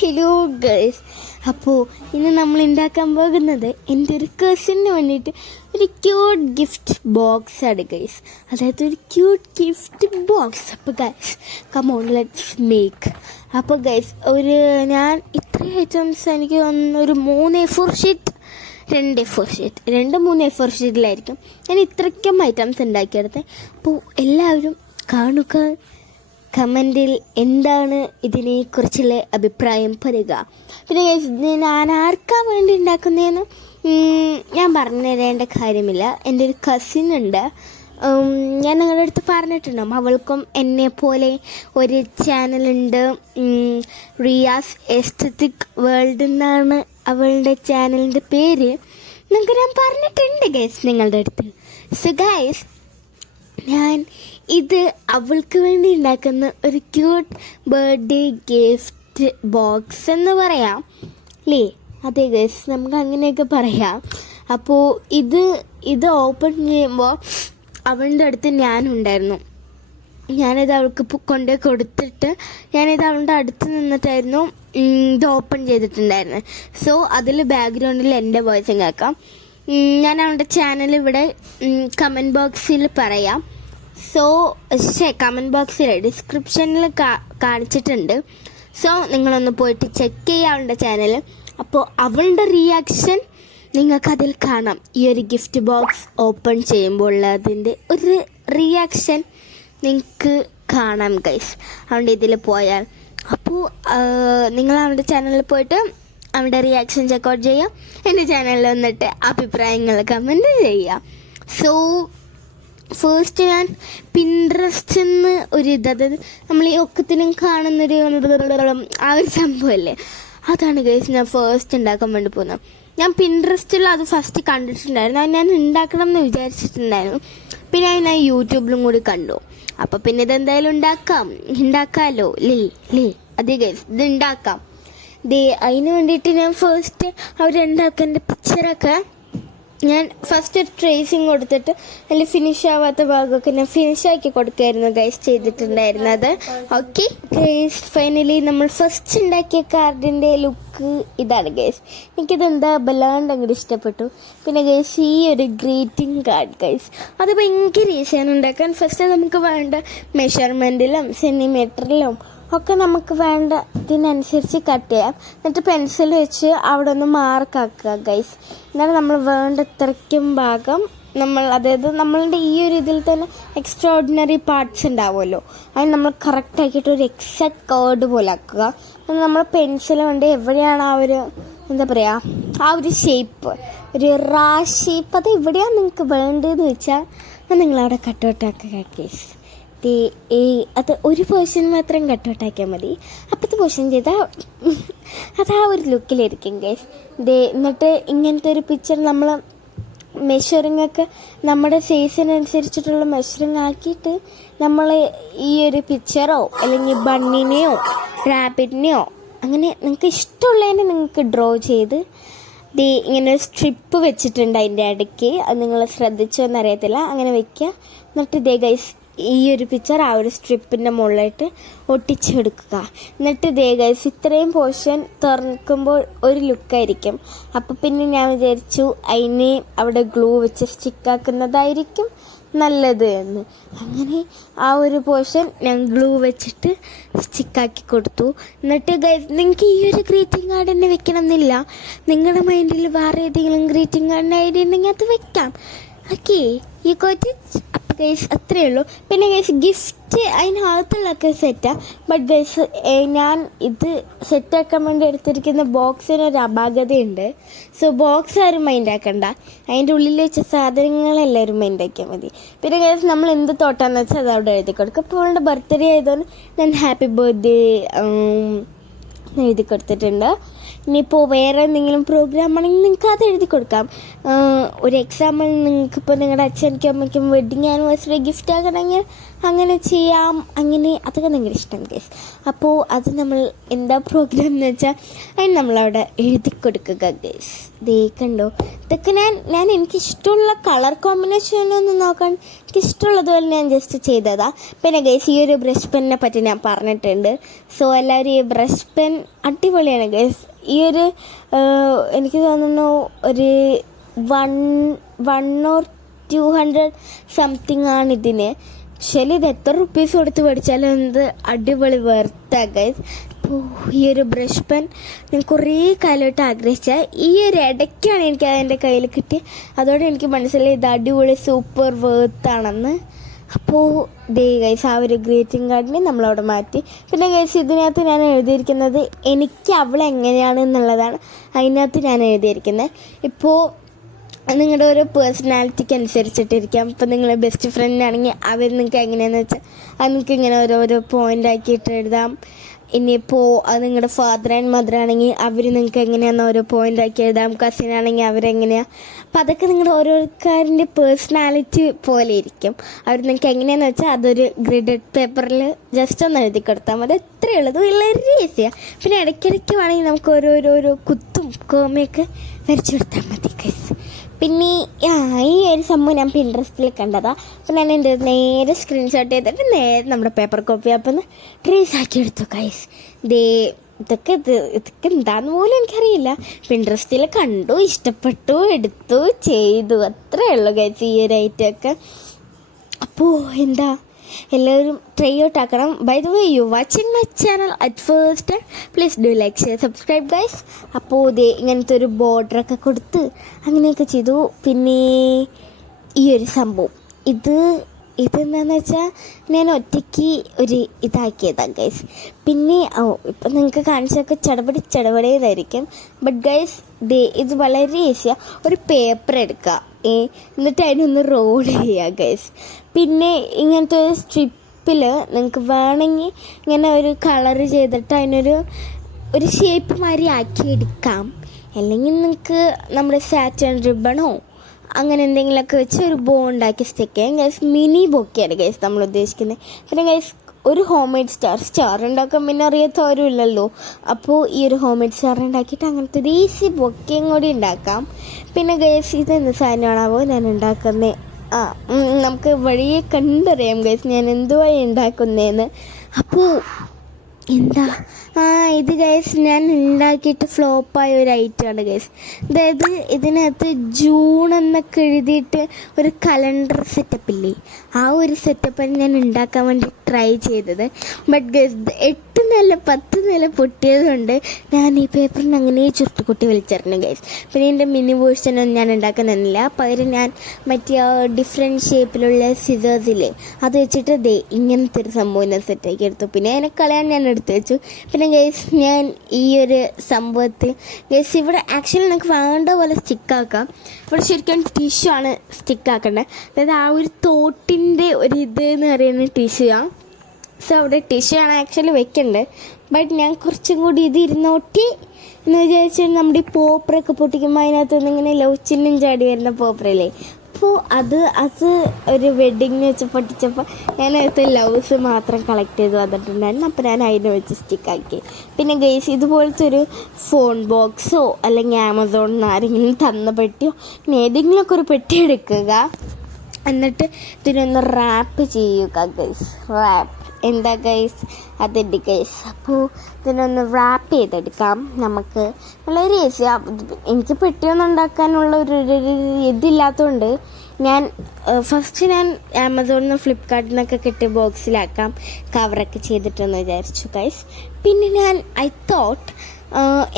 Hello guys. അപ്പോൾ ഇന്ന് നമ്മൾ ഉണ്ടാക്കാൻ പോകുന്നത് എൻ്റെ ഒരു കസിന് വേണ്ടിയിട്ട് ഒരു ക്യൂട്ട് ഗിഫ്റ്റ് ബോക്സ് ആണ് ഗൈസ്. അതായത് ഒരു ക്യൂട്ട് ഗിഫ്റ്റ് ബോക്സ്. അപ്പോൾ ഗൈസ് കമോൺ ലെറ്റ്സ് മേക്ക്. അപ്പോൾ ഗൈസ് ഞാൻ ഇത്രയും ഐറ്റംസ് എനിക്ക് ഒരു 3 A4 sheet 2 A4 sheet 3 A4 ഷീറ്റിലായിരിക്കും ഞാൻ ഇത്രയ്ക്കും ഐറ്റംസ് ഉണ്ടാക്കിയെടുത്തത്. അപ്പോൾ എല്ലാവരും കാണുക, കമൻറ്റിൽ എന്താണ് ഇതിനെക്കുറിച്ചുള്ള അഭിപ്രായം പറയുക. പിന്നെ ഞാൻ ആർക്കാ വേണ്ടി ഉണ്ടാക്കുന്നതെന്ന് ഞാൻ പറഞ്ഞു തരേണ്ട കാര്യമില്ല. എൻ്റെ ഒരു കസിൻ ഉണ്ട്, ഞാൻ നിങ്ങളുടെ അടുത്ത് പറഞ്ഞിട്ടുണ്ടാകും. അവൾക്കും എന്നെ പോലെ ഒരു ചാനലുണ്ട്, റിയാസ് എസ്തറ്റിക് വേൾഡ് എന്നാണ് അവളുടെ ചാനലിൻ്റെ പേര്. നിങ്ങൾക്ക് ഞാൻ പറഞ്ഞിട്ടുണ്ട് ഗൈസ് നിങ്ങളുടെ അടുത്ത്. സോ ഗൈസ്, ഞാൻ ഇത് അവൾക്ക് വേണ്ടി ഉണ്ടാക്കുന്ന ഒരു ക്യൂട്ട് ബർത്ത്ഡേ ഗിഫ്റ്റ് ബോക്സ് എന്ന് പറയാം അല്ലേ? അതെ ഗൈസ്, നമുക്ക് അങ്ങനെയൊക്കെ പറയാം. അപ്പോൾ ഇത് ഓപ്പൺ ചെയ്യുമ്പോൾ അവളുടെ അടുത്ത് ഞാനുണ്ടായിരുന്നു. ഞാനിത് അവൾക്ക് കൊണ്ടുപോയി കൊടുത്തിട്ട് ഞാനിത് അവളുടെ അടുത്ത് നിന്നിട്ടായിരുന്നു ഇത് ഓപ്പൺ ചെയ്തിട്ടുണ്ടായിരുന്നത്. സോ അതിൽ ബാക്ക്ഗ്രൗണ്ടിൽ എൻ്റെ വോയിസും കേൾക്കാം. ഞാൻ അവളുടെ ചാനൽ ഇവിടെ കമൻറ്റ് ബോക്സിൽ പറയാം. കമൻറ്റ് ബോക്സിൽ ഡിസ്ക്രിപ്ഷനിൽ കാണിച്ചിട്ടുണ്ട്. സോ നിങ്ങളൊന്ന് പോയിട്ട് ചെക്ക് ചെയ്യുക അവളുടെ ചാനൽ. അപ്പോൾ അവളുടെ റിയാക്ഷൻ നിങ്ങൾക്കതിൽ കാണാം. ഈ ഒരു ഗിഫ്റ്റ് ബോക്സ് ഓപ്പൺ ചെയ്യുമ്പോൾ അതിൻ്റെ ഒരു റിയാക്ഷൻ നിങ്ങൾക്ക് കാണാം ഗൈസ്, അവളുടെ ഇതിൽ പോയാൽ. അപ്പോൾ നിങ്ങൾ അവളുടെ ചാനലിൽ പോയിട്ട് അവളുടെ റിയാക്ഷൻ ചെക്കൗട്ട് ചെയ്യുക. എൻ്റെ ചാനലിൽ വന്നിട്ട് അഭിപ്രായങ്ങൾ കമൻറ്റ് ചെയ്യുക. സോ ഫസ്റ്റ് ഞാൻ പിൻട്രസ്റ്റ് എന്ന് അതായത് നമ്മൾ ഈ ഒക്കത്തിനും കാണുന്നൊരു ആ ഒരു സംഭവമല്ലേ, അതാണ് ഗൈസ് ഞാൻ ഫസ്റ്റ് ഉണ്ടാക്കാൻ വേണ്ടി പോകുന്നത്. ഞാൻ പിൻട്രസ്റ്റിൽ അത് ഫസ്റ്റ് കണ്ടിട്ടുണ്ടായിരുന്നു, അത് ഞാൻ ഉണ്ടാക്കണം എന്ന് വിചാരിച്ചിട്ടുണ്ടായിരുന്നു. പിന്നെ ഞാൻ യൂട്യൂബിലും കൂടി കണ്ടു. അപ്പോൾ പിന്നെ ഇതെന്തായാലും ഉണ്ടാക്കാമല്ലോ ലേ അതെ ഗൈസ്, ഇത് ഉണ്ടാക്കാം. അതിന് വേണ്ടിയിട്ട് ഞാൻ ഫസ്റ്റ് അവരുണ്ടാക്കുന്ന പിക്ചറൊക്കെ ഞാൻ ഫസ്റ്റ് ഒരു ട്രേസിങ് കൊടുത്തിട്ട് അതിൽ ഫിനിഷ് ആവാത്ത ഭാഗമൊക്കെ ഞാൻ ഫിനിഷാക്കി കൊടുക്കുകയായിരുന്നു ഗൈസ് ചെയ്തിട്ടുണ്ടായിരുന്നത്. ഓക്കെ ഗൈസ്, ഫൈനലി നമ്മൾ ഫസ്റ്റ് ഉണ്ടാക്കിയ കാർഡിൻ്റെ ലുക്ക് ഇതാണ് ഗൈസ്. എനിക്കിത് ബലാണ്ട് അങ്ങോട്ട് ഇഷ്ടപ്പെട്ടു. പിന്നെ ഗൈസ് ഈ ഒരു ഗ്രീറ്റിംഗ് കാർഡ് ഗൈസ്, അത് ഭയങ്കര ഈസിയാണ് ഉണ്ടാക്കാൻ. ഫസ്റ്റ് നമുക്ക് വേണ്ട മെഷർമെൻറ്റിലും സെൻറ്റിമീറ്ററിലും ഒക്കെ നമുക്ക് വേണ്ട ഇതിനനുസരിച്ച് കട്ട് ചെയ്യാം. എന്നിട്ട് പെൻസിൽ വെച്ച് അവിടെ ഒന്ന് മാർക്കാക്കുക ഗൈസ്. എന്നാൽ നമ്മൾ വേണ്ട ഇത്രയ്ക്കും ഭാഗം അതായത് നമ്മളുടെ ഈ ഒരു ഇതിൽ തന്നെ എക്സ്ട്രാ ഓർഡിനറി പാർട്സ് ഉണ്ടാവുമല്ലോ, അത് നമ്മൾ കറക്റ്റാക്കിയിട്ട് ഒരു എക്സാക്ട് കേർഡ് പോലെ ആക്കുക. നമ്മൾ പെൻസിൽ കൊണ്ട് എവിടെയാണ് ആ ഒരു ഷേപ്പ്, ഒരു ഷേപ്പ്, അത് എവിടെയാണ് നിങ്ങൾക്ക് വേണ്ടതെന്ന് വെച്ചാൽ നിങ്ങളവിടെ കട്ടൗട്ടാക്കുക ഗൈസ്. അത് ഒരു പോർഷൻ മാത്രം കട്ടൗട്ടാക്കിയാൽ മതി. അപ്പോഴത്തെ പോർഷൻ ചെയ്താൽ അത് ആ ഒരു ലുക്കിലായിരിക്കും ഗൈസ്. എന്നിട്ട് ഇങ്ങനത്തെ ഒരു പിക്ചർ നമ്മൾ മെഷറിംഗ് ഒക്കെ നമ്മുടെ സൈസിനനുസരിച്ചിട്ടുള്ള മെഷറിംഗ് ആക്കിയിട്ട് നമ്മൾ ഈ ഒരു പിക്ചറോ അല്ലെങ്കിൽ ബണ്ണിനെയോ റാബിറ്റിനെയോ അങ്ങനെ നിങ്ങൾക്ക് ഇഷ്ടമുള്ളതിനെ നിങ്ങൾക്ക് ഡ്രോ ചെയ്ത് ഇങ്ങനെ ഒരു സ്ട്രിപ്പ് വെച്ചിട്ടുണ്ട് അതിൻ്റെ ഇടയ്ക്ക്. അത് നിങ്ങൾ ശ്രദ്ധിച്ചോ എന്നറിയത്തില്ല, അങ്ങനെ വെക്കുക. എന്നിട്ട് ഗൈസ് ഈ ഒരു പിക്ചർ ആ ഒരു സ്ട്രിപ്പിൻ്റെ മുകളിലായിട്ട് ഒട്ടിച്ചെടുക്കുക. എന്നിട്ട് ഗൈസ് ഇത്രയും പോർഷൻ തുറക്കുമ്പോൾ ഒരു ലുക്കായിരിക്കും. അപ്പോൾ പിന്നെ ഞാൻ വിചാരിച്ചു അതിനെ അവിടെ ഗ്ലൂ വെച്ച് സ്റ്റിക്കാക്കുന്നതായിരിക്കും നല്ലത് എന്ന്. അങ്ങനെ ആ ഒരു പോർഷൻ ഞാൻ ഗ്ലൂ വെച്ചിട്ട് സ്റ്റിക്കാക്കി കൊടുത്തു. എന്നിട്ട് ഗൈസ് നിങ്ങൾക്ക് ഈ ഒരു ഗ്രീറ്റിംഗ് കാർഡ് തന്നെ വെക്കണം എന്നില്ല, നിങ്ങളുടെ മൈൻഡിൽ വേറെ ഏതെങ്കിലും ഗ്രീറ്റിംഗ് കാർഡിൻ്റെ ഐഡിയ ഉണ്ടെങ്കിൽ അത് വെക്കാം. ഓക്കെ, ഈ കോച്ച് ഗൈസ് അത്രയേ ഉള്ളൂ. പിന്നെ ഗൈസ് ഗിഫ്റ്റ് അതിനകത്തുള്ളതൊക്കെ സെറ്റാണ്. ബട്ട് ഗൈസ് ഞാൻ ഇത് സെറ്റാക്കാൻ വേണ്ടി എടുത്തിരിക്കുന്ന ബോക്സിനൊരു അപാകതയുണ്ട്. സോ ബോക്സ് ആരും മൈൻഡ് ആക്കണ്ട, അതിൻ്റെ ഉള്ളിൽ വെച്ച സാധനങ്ങളെല്ലാവരും മൈൻഡ് ആക്കിയാൽ മതി. പിന്നെ ഗൈസ് നമ്മൾ എന്ത് തോട്ടാന്ന് വെച്ചാൽ അത് അവിടെ എഴുതി കൊടുക്കും. ഇപ്പോൾ അവളുടെ ബർത്ത്ഡേ ആയതുകൊണ്ട് ഞാൻ ഹാപ്പി ബർത്ത്ഡേ എഴുതി കൊടുത്തിട്ടുണ്ട്. ഇനിയിപ്പോൾ വേറെ എന്തെങ്കിലും പ്രോഗ്രാം ആണെങ്കിൽ നിങ്ങൾക്ക് അത് എഴുതി കൊടുക്കാം. ഒരു എക്സാമ്പിൾ, നിങ്ങൾക്കിപ്പോൾ നിങ്ങളുടെ അച്ഛനും അമ്മയ്ക്കും വെഡ്ഡിങ് ആനിവേഴ്സറി ഗിഫ്റ്റ് ആക്കണമെങ്കിൽ അങ്ങനെ ചെയ്യാം. അങ്ങനെ അതൊക്കെ ഭയങ്കര ഇഷ്ടം ഗൈസ്. അപ്പോൾ അത് നമ്മൾ എന്താ പ്രോഗ്രാം എന്ന് വെച്ചാൽ അതിന് നമ്മളവിടെ എഴുതി കൊടുക്കുക ഗൈസ്. കണ്ടോ, ഇതൊക്കെ ഞാൻ എനിക്കിഷ്ടമുള്ള കളർ കോമ്പിനേഷനൊന്നും നോക്കാൻ എനിക്കിഷ്ടമുള്ളതുപോലെ ഞാൻ ജസ്റ്റ് ചെയ്തതാണ്. പിന്നെ ഗൈസ് ഈ ഒരു ബ്രഷ് പെന്നിനെ പറ്റി ഞാൻ പറഞ്ഞിട്ടുണ്ട്. സോ എല്ലാവരും ഈ ബ്രഷ് പെൻ അടിപൊളിയാണ് ഗൈസ്. ഈ ഒരു എനിക്ക് തോന്നുന്നു ഒരു 100 or 200 സംതിങ് ആണ് ഇതിന്. പക്ഷേ ഇത് എത്ര റുപ്പീസ് കൊടുത്ത് മേടിച്ചാലും എന്ത് അടിപൊളി വെർത്താണ് ഗൈസ്. അപ്പോൾ ഈ ഒരു ബ്രഷ് പെൻ ഞാൻ കുറേ കാലമായിട്ട് ആഗ്രഹിച്ച ഈ ഒരു ഇടയ്ക്കാണ് എനിക്ക് അതിൻ്റെ കയ്യിൽ കിട്ടി. അതോടെ എനിക്ക് മനസ്സിലായി ഇത് അടിപൊളി സൂപ്പർ വെർത്താണെന്ന്. അപ്പോൾ ദേ ഗൈസ് ആ ഒരു ഗ്രീറ്റിംഗ് കാർഡിനെ നമ്മളവിടെ മാറ്റി. പിന്നെ ഗൈസ് ഇതിനകത്ത് ഞാൻ എഴുതിയിരിക്കുന്നത് എനിക്ക് അവൾ എങ്ങനെയാണ് എന്നുള്ളതാണ് അതിനകത്ത് ഞാൻ എഴുതിയിരിക്കുന്നത്. ഇപ്പോൾ നിങ്ങളുടെ ഓരോ പേഴ്സണാലിറ്റിക്ക് അനുസരിച്ചിട്ടിരിക്കാം. ഇപ്പം നിങ്ങൾ ബെസ്റ്റ് ഫ്രണ്ട് ആണെങ്കിൽ അവർ നിങ്ങൾക്ക് എങ്ങനെയാണെന്ന് വെച്ചാൽ അത് നിങ്ങൾക്ക് ഇങ്ങനെ ഓരോരോ പോയിൻ്റ് ആക്കിയിട്ട് എഴുതാം. ഇനിയിപ്പോൾ അത് നിങ്ങളുടെ ഫാദർ ആൻഡ് മദർ ആണെങ്കിൽ അവർ നിങ്ങൾക്ക് എങ്ങനെയാണെന്ന് ഓരോ പോയിൻ്റ് ആക്കി എഴുതാം. കസിൻ ആണെങ്കിൽ അവരെങ്ങനെയാണ്. അപ്പോൾ അതൊക്കെ നിങ്ങളുടെ ഓരോരുത്തരുടെ പേഴ്സണാലിറ്റി പോലെ ഇരിക്കും. അവർ നിങ്ങൾക്ക് എങ്ങനെയാണെന്ന് വെച്ചാൽ അതൊരു ഗ്രിഡഡ് പേപ്പറിൽ ജസ്റ്റ് ഒന്ന് എഴുതി കൊടുത്താൽ മതി. എത്രയേ ഉള്ളത്, വളരെ ഈസിയാണ്. പിന്നെ ഇടയ്ക്കിടയ്ക്ക് വേണമെങ്കിൽ നമുക്ക് ഓരോരോ കുത്തും കോമയൊക്കെ വരച്ചു കൊടുത്താൽ മതി ഗൈസ്. പിന്നെ ഈ ഒരു സംഭവം ഞാൻ പിൻട്രസ്റ്റിൽ കണ്ടതാണ്. അപ്പോൾ ഞാൻ എൻ്റെ നേരെ സ്ക്രീൻഷോട്ട് ചെയ്തിട്ട് നേരെ നമ്മുടെ പേപ്പർ കോപ്പി ആപ്പിൽ നിന്ന് ട്രേസ് ആക്കി എടുത്തു ഗൈസ്. ഇതൊക്കെ എന്താണെന്ന് പോലും എനിക്കറിയില്ല. പിൻട്രസ്റ്റിൽ കണ്ടു, ഇഷ്ടപ്പെട്ടു, എടുത്തു, ചെയ്തു, അത്രയേ ഉള്ളൂ ഗൈസ് ഈ ഒരു ഐറ്റമൊക്കെ. അപ്പോൾ എന്താ എല്ലാവരും ട്രൈ ഔട്ട് ആക്കണം. By the way you watching my channel at first please do like share subscribe guys. അപ്പോൾ ഇങ്ങനത്തെ ഒരു ബോർഡറൊക്കെ കൊടുത്ത് അങ്ങനെയൊക്കെ ചെയ്തു. പിന്നെ ഈ ഒരു സംഭവം ഇതെന്താണെന്ന് വെച്ചാൽ ഞാൻ ഒറ്റയ്ക്ക് ഒരു ഇതാക്കിയതാണ് ഗൈസ്. പിന്നെ ഇപ്പം നിങ്ങൾക്ക് കാണിച്ചതൊക്കെ ചടപടേതായിരിക്കും. ബട്ട് ഗൈസ് ഇത് വളരെ ഈസിയാണ്. ഒരു പേപ്പർ എടുക്കുക, എന്നിട്ട് അതിനൊന്ന് റോൾ ചെയ്യുക ഗൈസ്. പിന്നെ ഇങ്ങനത്തെ ഒരു സ്ട്രിപ്പിൽ നിങ്ങൾക്ക് വേണമെങ്കിൽ ഇങ്ങനെ ഒരു കളർ ചെയ്തിട്ട് അതിനൊരു ഷേപ്പ് മാതിരി ആക്കി എടുക്കാം. അല്ലെങ്കിൽ നിങ്ങൾക്ക് നമ്മുടെ സാറ്റൻ റിബണോ അങ്ങനെ എന്തെങ്കിലുമൊക്കെ വെച്ച് ഒരു ബോ ഉണ്ടാക്കി സ്റ്റിക്ക് ചെയ്യാം ഗൈസ്. മിനി ബൊക്കെയാണ് ഗൈസ് നമ്മൾ ഉദ്ദേശിക്കുന്നത്. പിന്നെ ഗൈസ് ഒരു ഹോം മെയ്ഡ് സ്റ്റാർ ഉണ്ടാക്കാൻ പിന്നെ അറിയാത്തവരും ഇല്ലല്ലോ. അപ്പോൾ ഈ ഒരു ഹോം മെയ്ഡ് സ്റ്റാർ ഉണ്ടാക്കിയിട്ട് അങ്ങനത്തെ ഒരു ഈസി ബൊക്കയും കൂടി ഉണ്ടാക്കാം. പിന്നെ ഗൈസ് ഇതെന്ത് സാധനമാണാവോ ഞാൻ ഉണ്ടാക്കുന്നത്, നമുക്ക് വഴിയെ കണ്ടറിയാം ഗൈസ് ഞാൻ എന്തുവായി ഉണ്ടാക്കുന്നതെന്ന്. അപ്പോൾ എന്താ ഇത് ഗൈസ് ഞാൻ ഉണ്ടാക്കിയിട്ട് ഫ്ലോപ്പായ ഒരു ഐറ്റമാണ് ഗൈസ്. അതായത് ഇതിനകത്ത് ജൂൺ എന്നൊക്കെ എഴുതിയിട്ട് ഒരു കലണ്ടർ സെറ്റപ്പില്ലേ, ആ ഒരു സെറ്റപ്പാണ് ഞാൻ ഉണ്ടാക്കാൻ വേണ്ടി ട്രൈ ചെയ്തത്. ബട്ട് ഗൈസ് 8 നില 10 നില പൊട്ടിയതുകൊണ്ട് ഞാൻ ഈ പേപ്പറിന് അങ്ങനെ ചുരുട്ടിക്കുട്ടി വലിച്ചെറിഞ്ഞു ഗൈസ്. പിന്നെ എൻ്റെ മിനി വേർഷനൊന്നും ഞാൻ ഉണ്ടാക്കാൻ തന്നില്ല. പകരം ഞാൻ മറ്റേ ഡിഫറെൻറ്റ് ഷേപ്പിലുള്ള സിസേഴ്സില്ലേ അത് വെച്ചിട്ട് ഇങ്ങനത്തെ ഒരു സംഭവം ഞാൻ സെറ്റാക്കി എടുത്തു. പിന്നെ അതിനെ കളയാൻ ഞാൻ എടുത്തു വെച്ചു. പിന്നെ ഗൈസ് ഞാൻ ഈ ഒരു സംഭവത്തിൽ ഗൈസ് ഇവിടെ ആക്ച്വലി നമുക്ക് വേണ്ട പോലെ സ്റ്റിക്കാക്കാം. ഇവിടെ ശരിക്കും ടിഷ്യൂ ആണ് സ്റ്റിക്കാക്കേണ്ടത്. അതായത് ആ ഒരു തോട്ടിൻ്റെ ഒരു ഇത് എന്ന് പറയുന്നത് ടിഷ്യൂ ആണ്. സോ അവിടെ ടിഷ്യൂ ആണ് ആക്ച്വലി വെക്കേണ്ടത്. ബട്ട് ഞാൻ കുറച്ചും കൂടി ഇത് ഇരുന്നോട്ടി എന്ന് വിചാരിച്ചാൽ നമ്മുടെ ഈ പോപ്പറൊക്കെ പൊട്ടിക്കുമ്പോൾ അതിനകത്ത് ഇങ്ങനെ ലവ് ചിഹ്നം ചാടി വരുന്ന പോപ്പറല്ലേ, അപ്പോൾ അത് ഒരു വെഡ്ഡിങ്ങിന് വെച്ച് പൊട്ടിച്ചപ്പോൾ ഞാനകത്ത് ലവ്സ് മാത്രം കളക്ട് ചെയ്ത് വന്നിട്ടുണ്ടായിരുന്നു. അപ്പോൾ ഞാൻ അതിനെ വെച്ച് സ്റ്റിക്കാക്കി. പിന്നെ ഗൈസ് ഇതുപോലത്തെ ഒരു ഫോൺ ബോക്സോ അല്ലെങ്കിൽ ആമസോണിൽ നിന്ന് ആരെങ്കിലും തന്ന പെട്ടിയോ ഏതെങ്കിലുമൊക്കെ ഒരു പെട്ടി എടുക്കുക. എന്നിട്ട് ഇതിനൊന്ന് റാപ്പ് ചെയ്യുക ഗൈസ്. റാപ്പ് എന്താ ഗൈസ് അതുണ്ട് ഗൈസ്. അപ്പോൾ ഇതിനൊന്ന് റാപ്പ് ചെയ്തെടുക്കാം നമുക്ക്. വളരെ ഈസിയാണ്. എനിക്ക് പെട്ടിയൊന്നും ഉണ്ടാക്കാനുള്ള ഒരു ഇതില്ലാത്തതുകൊണ്ട് ഞാൻ ആമസോണിൽ നിന്ന് ഫ്ലിപ്കാർട്ടിൽ നിന്നൊക്കെ കിട്ടിയ ബോക്സിലാക്കാം കവറൊക്കെ ചെയ്തിട്ടെന്ന് വിചാരിച്ചു ഗൈസ്. പിന്നെ ഞാൻ ഐ തോട്ട്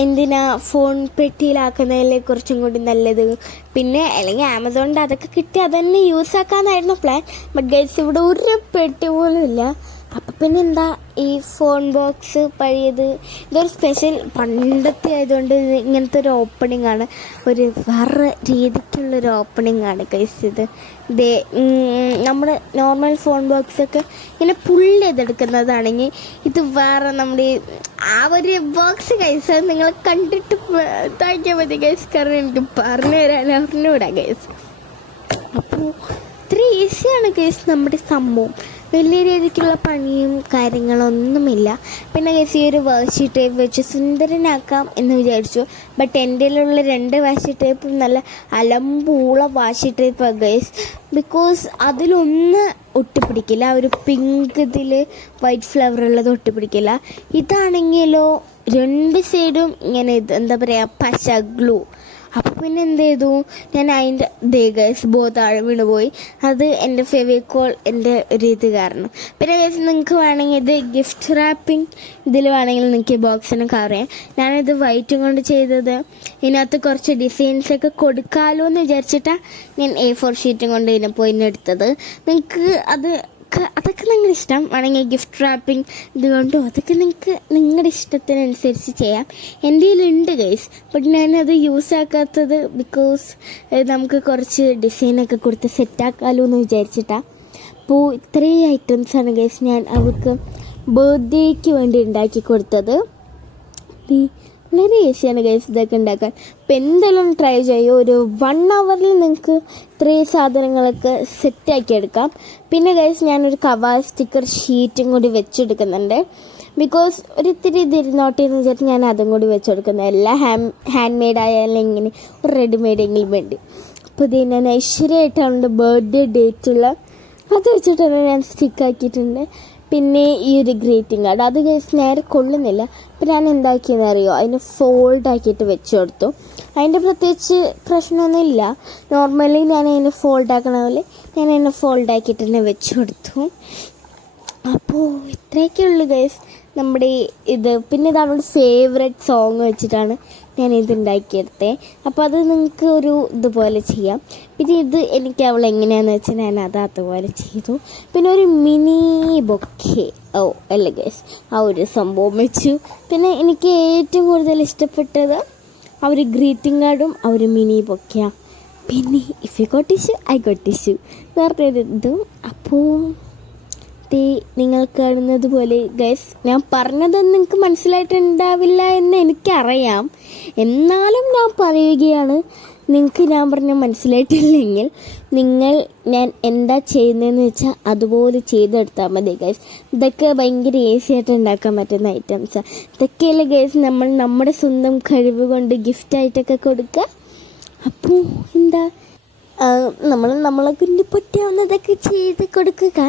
എന്തിനാ ഫോൺ പെട്ടിയിലാക്കുന്നതിൽ കുറച്ചും കൂടി നല്ലത്. പിന്നെ അല്ലെങ്കിൽ ആമസോണിൻ്റെ അതൊക്കെ കിട്ടി അതന്നെ യൂസ് ആക്കാമെന്നായിരുന്നു പ്ലാൻ. ബട്ട് ഗൈസ് ഇവിടെ ഒരു പെട്ടി പോലും ഇല്ല. അപ്പം പിന്നെ എന്താ ഈ ഫോൺ ബോക്സ് പഴയത് ഇതൊരു സ്പെഷ്യൽ പണ്ടത്തെ ആയതുകൊണ്ട് ഇങ്ങനത്തെ ഒരു ഓപ്പണിംഗ് ആണ്. ഒരു വേറെ രീതിക്കുള്ളൊരു ഓപ്പണിംഗ് ആണ് ഗൈസ് ഇത്. നമ്മുടെ നോർമൽ ഫോൺ ബോക്സൊക്കെ ഇങ്ങനെ പുള്ളി ചെയ്തെടുക്കുന്നതാണെങ്കിൽ ഇത് വേറെ നമ്മുടെ ആ ഒരു ബോക്സ് ഗൈസ് നിങ്ങൾ കണ്ടിട്ട് ഇതാക്കിയാൽ മതി ഗൈസ്. കാരണം എനിക്ക് പറഞ്ഞു തരാൻ അറിഞ്ഞൂടാ ഗൈസ്. അപ്പോൾ ഇത്ര ഈസിയാണ് ഗൈസ് നമ്മുടെ സംഭവം. വലിയ രീതിക്കുള്ള പണിയും കാര്യങ്ങളൊന്നുമില്ല. പിന്നെ ഗൈസ് ഈ ഒരു വാഷി ടേപ്പ് വെച്ച് സുന്ദരനാക്കാം എന്ന് വിചാരിച്ചു. ബട്ട് എൻ്റെ ഉള്ള 2 വാഷി ടേപ്പും നല്ല അലമ്പൂള വാഷി ടേപ്പാണ് ഗൈസ്. ബിക്കോസ് അതിലൊന്ന് ഒട്ടിപ്പിടിക്കില്ല. ഒരു പിങ്ക് ഇതിൽ വൈറ്റ് ഫ്ലവർ ഉള്ളത് ഒട്ടിപ്പിടിക്കില്ല. ഇതാണെങ്കിലോ രണ്ട് സൈഡും ഇങ്ങനെ എന്താ പറയുക പശ ഗ്ലൂ. അപ്പോൾ പിന്നെ എന്ത് ചെയ്തു, ഞാൻ അതിൻ്റെ ഗൈസ് താഴെ വീണ് പോയി. അത് എൻ്റെ ഫെവിക്കോൾ എൻ്റെ ഒരു ഇത് കാരണം. പിന്നെ ഗൈസ് നിങ്ങൾക്ക് വേണമെങ്കിൽ ഇത് ഗിഫ്റ്റ് റാപ്പിംഗ് ഇതിൽ വേണമെങ്കിൽ നിങ്ങൾക്ക് ഈ ബോക്സിന് കവർ ചെയ്യാം. ഞാനിത് വൈറ്റും കൊണ്ട് ചെയ്തത്. ഇതിനകത്ത് കുറച്ച് ഡിസൈൻസൊക്കെ കൊടുക്കാമല്ലോ എന്ന് വിചാരിച്ചിട്ടാണ് ഞാൻ A4 ഷീറ്റും കൊണ്ട് ഇതിനെ പോയി എടുത്തത്. നിങ്ങൾക്ക് അതൊക്കെ നിങ്ങളുടെ ഇഷ്ടം. വേണമെങ്കിൽ ഗിഫ്റ്റ് റാപ്പിംഗ് ഇതുകൊണ്ടോ അതൊക്കെ നിങ്ങൾക്ക് നിങ്ങളുടെ ഇഷ്ടത്തിനനുസരിച്ച് ചെയ്യാം. എൻ്റെ കയ്യിലുണ്ട് ഗൈസ്, ബട്ട് ഞാനത് യൂസ് ആക്കാത്തത് ബിക്കോസ് നമുക്ക് കുറച്ച് ഡിസൈനൊക്കെ കൊടുത്ത് സെറ്റാക്കാമല്ലോ എന്ന് വിചാരിച്ചിട്ടാണ്. അപ്പോൾ ഇത്രയും ഐറ്റംസാണ് ഗൈസ് ഞാൻ അവൾക്ക് ബർത്ത്ഡേക്ക് വേണ്ടി ഉണ്ടാക്കി കൊടുത്തത്. വളരെ ഈസിയാണ് ഗൈസ് ഇതൊക്കെ ഉണ്ടാക്കാൻ. അപ്പോൾ എന്തായാലും ട്രൈ ചെയ്യും. ഒരു 1 hour നിങ്ങൾക്ക് ഇത്രയും സാധനങ്ങളൊക്കെ സെറ്റാക്കി എടുക്കാം. പിന്നെ ഗൈസ് ഞാനൊരു കവർ സ്റ്റിക്കർ ഷീറ്റും കൂടി വെച്ചെടുക്കുന്നുണ്ട്. ബിക്കോസ് ഒരിത്തിരി ഇതിരുന്നോട്ടെ എന്ന് വിചാരിച്ച് ഞാൻ അതും കൂടി വെച്ചെടുക്കുന്നത്. എല്ലാം ഹാൻഡ് മെയ്ഡ് ആയാലും ഇങ്ങനെ ഒരു റെഡിമെയ്ഡെങ്കിലും വേണ്ടി. അപ്പോൾ ഇത് ഞാൻ ഐശ്വര്യമായിട്ടാണ് ബർത്ത്ഡേ ഡേറ്റുള്ള അത് വെച്ചിട്ടാണ് ഞാൻ സ്റ്റിക്കാക്കിയിട്ടുണ്ട്. പിന്നെ ഈ ഒരു ഗ്രീറ്റിംഗ് കാർഡ് അത് ഗൈസ് നേരെ കൊള്ളുന്നില്ല. അപ്പോൾ ഞാൻ എന്താക്കിയെന്ന് അറിയോ, അതിന് ഫോൾഡാക്കിയിട്ട് വെച്ച് കൊടുത്തു. അതിൻ്റെ പ്രത്യേകിച്ച് പ്രശ്നമൊന്നുമില്ല. നോർമലി ഞാൻ അതിന് ഫോൾഡാക്കണ പോലെ ഞാൻ അതിനെ ഫോൾഡാക്കിയിട്ട് തന്നെ വെച്ച് കൊടുത്തു. അപ്പോൾ ഇത്രയൊക്കെ ഉള്ളു ഗൈസ് നമ്മുടെ ഇത്. പിന്നെ ഇത് അവളുടെ ഫേവറേറ്റ് സോങ് വെച്ചിട്ടാണ് ഞാൻ ഇത് ഉണ്ടാക്കിയെടുത്തത്. അപ്പോൾ അത് നിങ്ങൾക്ക് ഒരു ഇതുപോലെ ചെയ്യാം. പിന്നെ ഇത് എനിക്ക് അവൾ എങ്ങനെയാണെന്ന് വെച്ചാൽ ഞാൻ അതുപോലെ ചെയ്തു. പിന്നെ ഒരു മിനി ബൊക്കെ അല്ല ഗൈസ് ആ ഒരു സംഭവം വെച്ചു. പിന്നെ എനിക്ക് ഏറ്റവും കൂടുതൽ ഇഷ്ടപ്പെട്ടത് ആ ഒരു ഗ്രീറ്റിംഗ് കാർഡും ആ ഒരു മിനി ബൊക്കെയാണ്. പിന്നെ if you got tissue I got tissue എന്ന് പറഞ്ഞൊരു ഇതും. അപ്പോൾ നിങ്ങൾ കാണുന്നത് പോലെ ഗൈസ് ഞാൻ പറഞ്ഞതൊന്നും നിങ്ങൾക്ക് മനസ്സിലായിട്ടുണ്ടാവില്ല എന്ന് എനിക്കറിയാം. എന്നാലും ഞാൻ പറയുകയാണ്, നിങ്ങൾക്ക് ഞാൻ പറഞ്ഞ മനസ്സിലായിട്ടില്ലെങ്കിൽ ഞാൻ എന്താ ചെയ്യുന്നതെന്ന് വെച്ചാൽ അതുപോലെ ചെയ്തെടുത്താൽ മതി ഗൈസ്. ഇതൊക്കെ ഭയങ്കര ഈസി ആയിട്ട് ഉണ്ടാക്കാൻ പറ്റുന്ന ഐറ്റംസാണ്. ഇതൊക്കെയല്ലേ ഗൈസ് നമ്മൾ നമ്മുടെ സ്വന്തം കഴിവ് കൊണ്ട് ഗിഫ്റ്റായിട്ടൊക്കെ കൊടുക്കുക. അപ്പോൾ എന്താ നമ്മളെ കൊണ്ട് പറ്റാവുന്നതൊക്കെ ചെയ്ത് കൊടുക്കുക.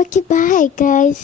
Okay bye guys.